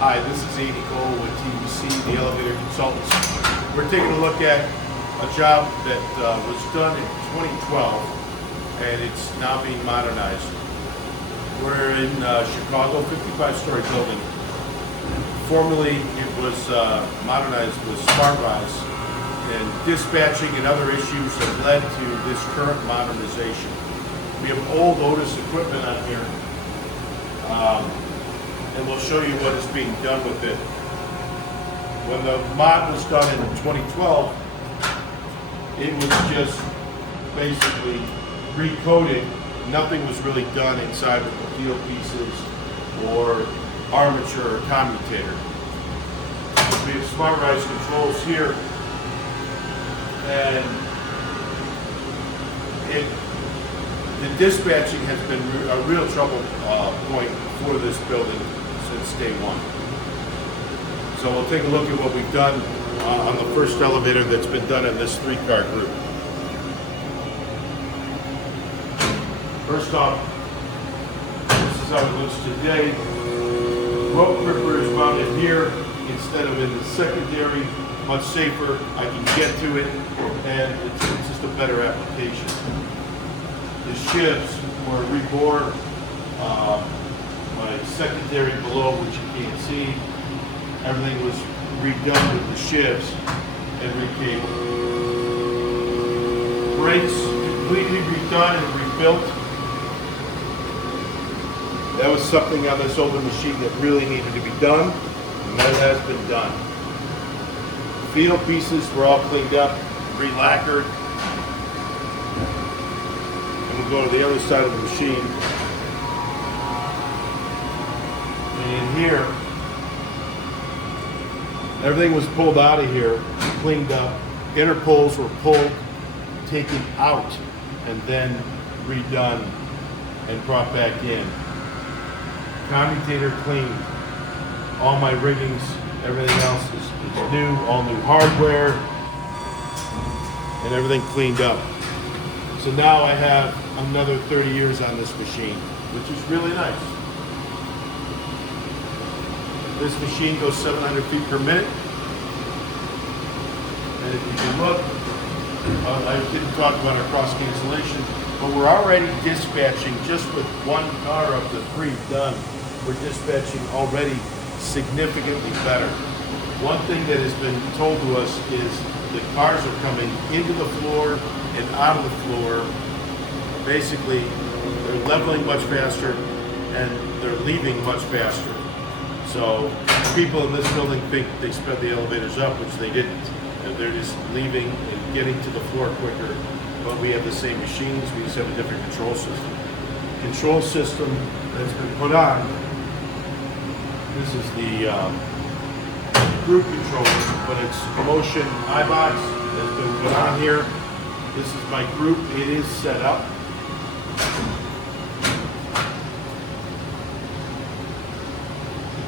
Hi, this is Andy Cole with TBC, the Elevator Consultants. We're taking a look at a job that was done in 2012 and it's now being modernized. We're in Chicago, 55-story building. Formerly it was modernized with SmartRise, and dispatching and other issues have led to this current modernization. We have old Otis equipment on here. And we'll show you what is being done with it. When the mod was done in 2012, it was just basically recoded. Nothing was really done inside with the field pieces or armature or commutator. We have SmartRise controls here, and the dispatching has been a real trouble point for this building since day one. So we'll take a look at what we've done on the first elevator that's been done in this 3-car group. First off, this is how it looks today. Rope gripper is mounted here instead of in the secondary. Much safer. I can get to it, and it's just a better application. The shifts were reborn. My secondary below, which you can't see, everything was redone with the shifts and recabled. Brakes completely redone and rebuilt. That was something on this older machine that really needed to be done, and that has been done. Field pieces were all cleaned up, re-lacquered. And we'll go to the other side of the machine. And in here, everything was pulled out of here, cleaned up. Inner poles were pulled, taken out, and then redone and brought back in. Commutator cleaned. All my riggings, everything else is new, all new hardware, and everything cleaned up. So now I have another 30 years on this machine, which is really nice. This machine goes 700 feet per minute. And if you can look, I didn't talk about our cross cancellation, but we're already dispatching just with 1 car of the 3 done. We're dispatching already significantly better. One thing that has been told to us is the cars are coming into the floor and out of the floor. Basically, they're leveling much faster and they're leaving much faster. So people in this building think they sped the elevators up, which they didn't. And they're just leaving and getting to the floor quicker. But we have the same machines, we just have a different control system. Control system that's been put on, this is the group controller, but it's motion iBox that's been put on here. This is my group, it is set up.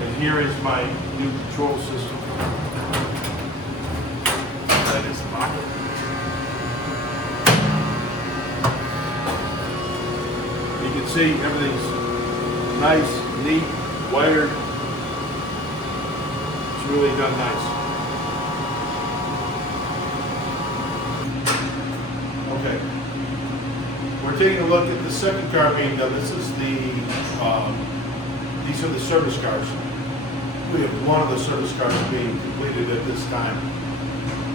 And here is my new control system. That is locked. You can see everything's nice, neat, wired. It's really done nice. Okay. We're taking a look at the second car being done. This is these are the service cars. We have one of the service cars being completed at this time.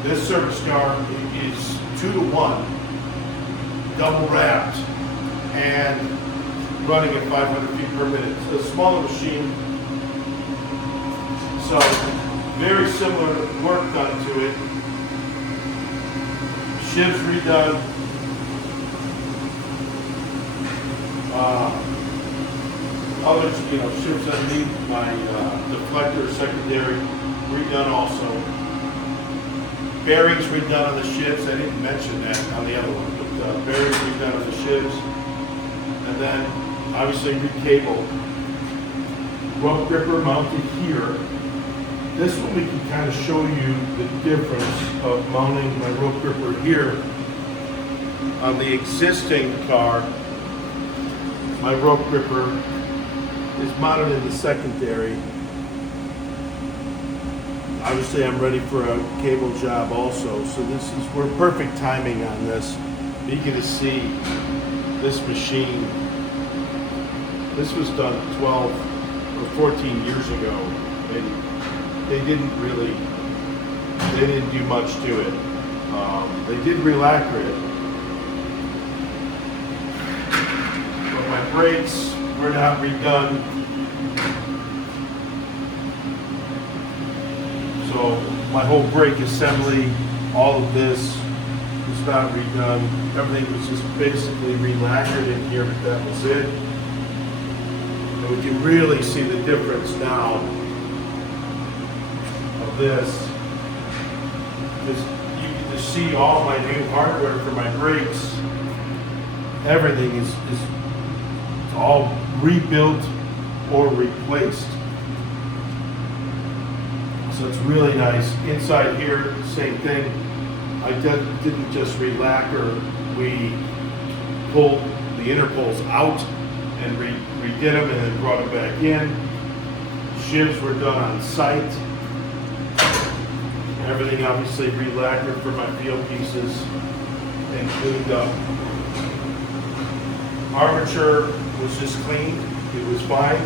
This service car is 2-to-1, double wrapped, and running at 500 feet per minute. It's a smaller machine, so very similar work done to it. Shifts redone. Others, shifts underneath, my deflector secondary redone also. Bearings redone on the shifts. I didn't mention that on the other one, but bearings redone on the shifts. And then obviously recable. Rope gripper mounted here. This one we can kind of show you the difference of mounting my rope gripper here. On the existing car, my rope gripper is mounted in the secondary, Obviously, I'm ready for a cable job also, so we're perfect timing on this. You get to see this machine. This was done 12 or 14 years ago, and they didn't do much to it. They did re-lacquer it, but my brakes were not redone. So my whole brake assembly, all of this was not redone. Everything was just basically re-lacquered in here, but that was it. And we can really see the difference now of this. You can just see all my new hardware for my brakes. Everything is all rebuilt or replaced. So it's really nice. Inside here, same thing. I didn't just re-lacquer. We pulled the interpoles out and redid them and then brought them back in. Shivs were done on site. Everything obviously re-lacquered for my field pieces and cleaned up. Armature was just cleaned. It was fine.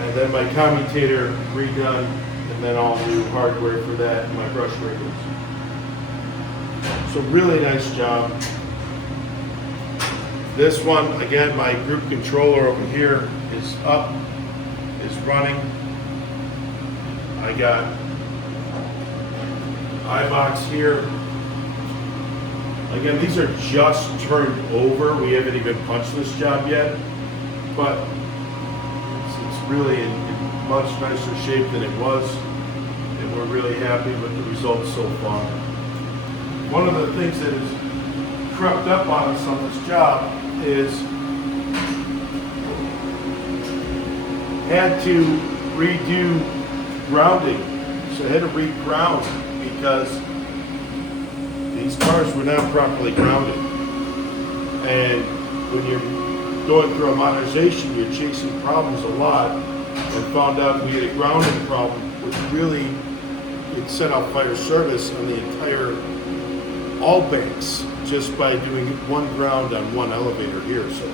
And then my commutator redone, and then all new hardware for that and my brush riggers. So really nice job. This one, again, my group controller over here is up, is running. I got iBox here. Again, these are just turned over. We haven't even punched this job yet, but it's really in much nicer shape than it was, and we're really happy with the results so far. One of the things that has crept up on us on this job is had to redo grounding. So I had to re-ground because these cars were not properly grounded. And when you're going through a modernization, you're chasing problems a lot, and found out we had a grounding problem, which really, it set out fire service on the entire, all banks, just by doing one ground on one elevator here. So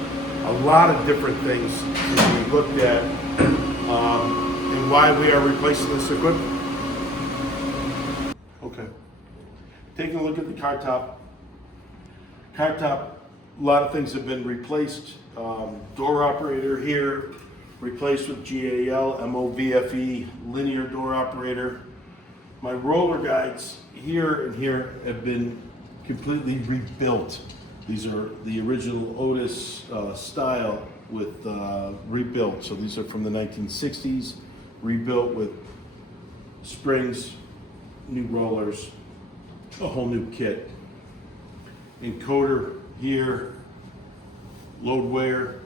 a lot of different things that we looked at, and why we are replacing this equipment. Okay, taking a look at the Cartop. Cartop, a lot of things have been replaced. Door operator here, replaced with GAL, MOVFE, linear door operator. My roller guides here and here have been completely rebuilt. These are the original Otis style with rebuilt. So these are from the 1960s, rebuilt with springs, new rollers, a whole new kit. Encoder here, load wear.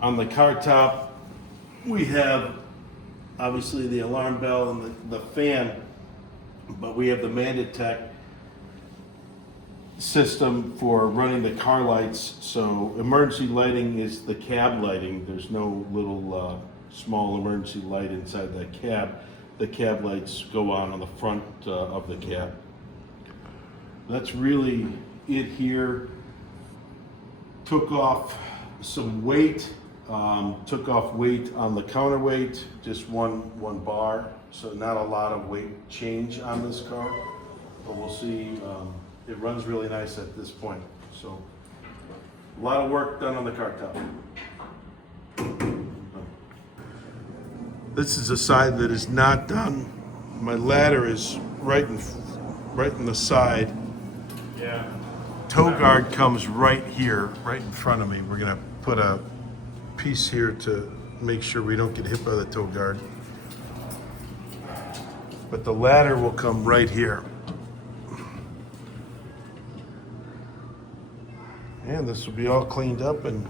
On the Cartop, we have obviously the alarm bell and the fan, but we have the Manditech system for running the car lights. So emergency lighting is the cab lighting. There's no little small emergency light inside that cab. The cab lights go on the front of the cab. That's really it here. Took off some weight, took off weight on the counterweight, just one bar. So not a lot of weight change on this car, but we'll see. It runs really nice at this point. So a lot of work done on the Cartop. This is a side that is not done. My ladder is right in the side. Yeah. Tow guard comes right here, right in front of me. We're gonna put a piece here to make sure we don't get hit by the tow guard. But the ladder will come right here. And this will be all cleaned up and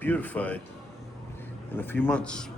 beautified in a few months.